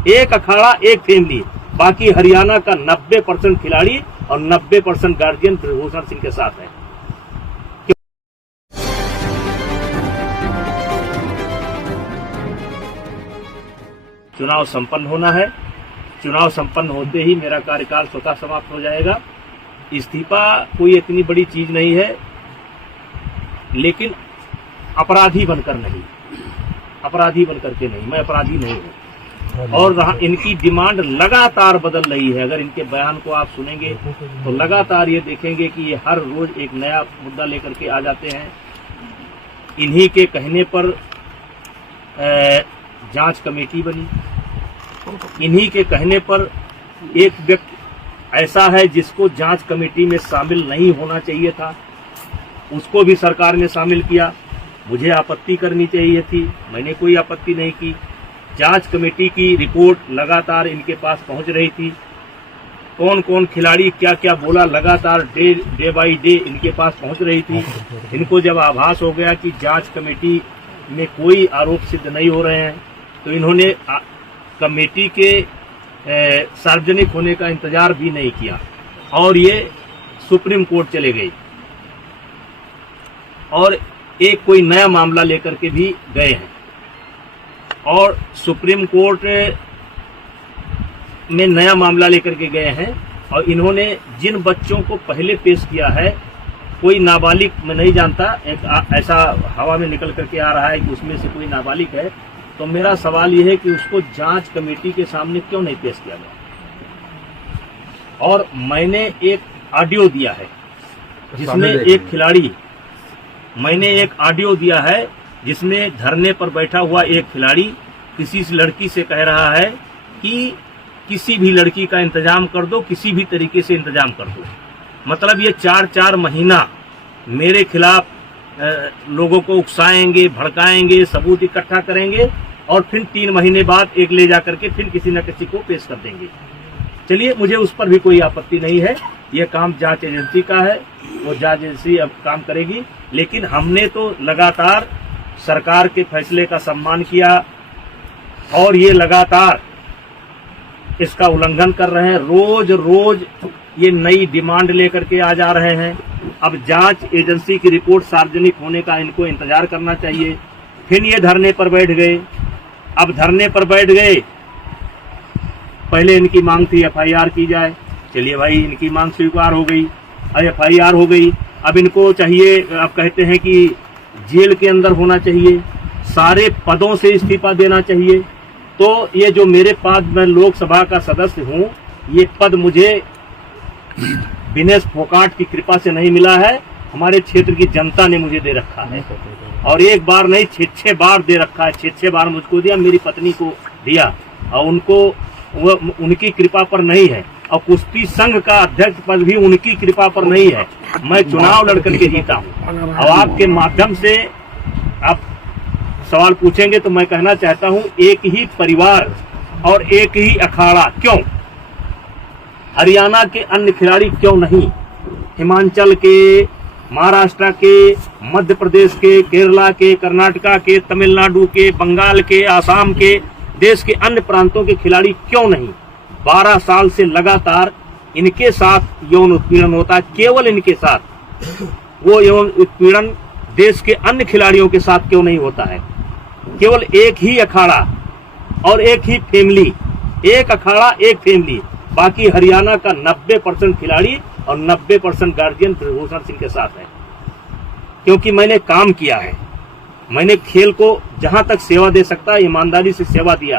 एक अखाड़ा एक फैमिली, बाकी हरियाणा का 90% खिलाड़ी और 90% गार्जियन ब्रजभूषण सिंह के साथ है। चुनाव संपन्न होना है, चुनाव संपन्न होते ही मेरा कार्यकाल स्वतः समाप्त हो जाएगा। इस्तीफा कोई इतनी बड़ी चीज नहीं है, लेकिन अपराधी बनकर नहीं, अपराधी बनकर के नहीं, मैं अपराधी नहीं हूँ। और इनकी डिमांड लगातार बदल रही है। अगर इनके बयान को आप सुनेंगे तो लगातार ये देखेंगे कि ये हर रोज एक नया मुद्दा लेकर के आ जाते हैं। इन्हीं के कहने पर जांच कमेटी बनी, इन्हीं के कहने पर एक व्यक्ति ऐसा है जिसको जांच कमेटी में शामिल नहीं होना चाहिए था, उसको भी सरकार ने शामिल किया। मुझे आपत्ति करनी चाहिए थी, मैंने कोई आपत्ति नहीं की। जांच कमेटी की रिपोर्ट लगातार इनके पास पहुंच रही थी, कौन कौन खिलाड़ी क्या क्या बोला लगातार डे बाई डे इनके पास पहुंच रही थी। इनको जब आभास हो गया कि जांच कमेटी में कोई आरोप सिद्ध नहीं हो रहे हैं, तो इन्होंने कमेटी के सार्वजनिक होने का इंतजार भी नहीं किया और ये सुप्रीम कोर्ट चले गए और एक कोई नया मामला लेकर के भी गए हैं। और सुप्रीम कोर्ट में नया मामला लेकर के गए हैं और इन्होंने जिन बच्चों को पहले पेश किया है, कोई नाबालिग मैं नहीं जानता, एक ऐसा हवा में निकल करके आ रहा है कि उसमें से कोई नाबालिग है। तो मेरा सवाल यह है कि उसको जांच कमेटी के सामने क्यों नहीं पेश किया गया। और मैंने एक ऑडियो दिया है जिसमें एक खिलाड़ी, मैंने एक ऑडियो दिया है जिसमें धरने पर बैठा हुआ एक खिलाड़ी किसी लड़की से कह रहा है कि किसी भी लड़की का इंतजाम कर दो, किसी भी तरीके से इंतजाम कर दो। मतलब ये 4-4 महीना मेरे खिलाफ लोगों को उकसाएंगे, भड़काएंगे, सबूत इकट्ठा करेंगे और फिर 3 महीने बाद एक ले जाकर के फिर किसी न किसी को पेश कर देंगे। चलिए, मुझे उस पर भी कोई आपत्ति नहीं है, यह काम जांच एजेंसी का है, वो जांच एजेंसी अब काम करेगी। लेकिन हमने तो लगातार सरकार के फैसले का सम्मान किया और ये लगातार इसका उल्लंघन कर रहे हैं। रोज रोज ये नई डिमांड लेकर के आ जा रहे हैं। अब जांच एजेंसी की रिपोर्ट सार्वजनिक होने का इनको इंतजार करना चाहिए। फिर ये धरने पर बैठ गए। अब धरने पर बैठ गए, पहले इनकी मांग थी एफआईआर की जाए। चलिए भाई, इनकी मांग स्वीकार हो गई, अब एफआईआर हो गई। अब इनको चाहिए, अब कहते हैं कि जेल के अंदर होना चाहिए, सारे पदों से इस्तीफा देना चाहिए। तो ये जो मेरे पास, मैं लोकसभा का सदस्य हूं, ये पद मुझे विनेश फोगाट की कृपा से नहीं मिला है, हमारे क्षेत्र की जनता ने मुझे दे रखा है। और एक बार नहीं, 6 बार दे रखा है। 6 बार मुझको दिया, मेरी पत्नी को दिया, और उनको वो उनकी कृपा पर नहीं है। और कुश्ती संघ का अध्यक्ष पद भी उनकी कृपा पर नहीं है। मैं चुनाव लड़कर के जीता हूँ। और आपके माध्यम से आप सवाल पूछेंगे तो मैं कहना चाहता हूँ, एक ही परिवार और एक ही अखाड़ा क्यों? हरियाणा के अन्य खिलाड़ी क्यों नहीं? हिमाचल के, महाराष्ट्र के, मध्य प्रदेश के, केरला के, कर्नाटका के, तमिलनाडु के, बंगाल के, आसाम के, देश के अन्य प्रांतों के खिलाड़ी क्यों नहीं? 12 साल से लगातार इनके साथ यौन उत्पीड़न होता है, केवल इनके साथ। वो यौन उत्पीड़न देश के अन्य खिलाड़ियों के साथ क्यों नहीं होता है? केवल एक ही अखाड़ा और एक ही फैमिली, एक अखाड़ा एक फैमिली, बाकी हरियाणा का 90% खिलाड़ी और 90% गार्जियन ब्रजभूषण सिंह के साथ है। क्योंकि मैंने काम किया है, मैंने खेल को जहां तक सेवा दे सकता है ईमानदारी से सेवा दिया।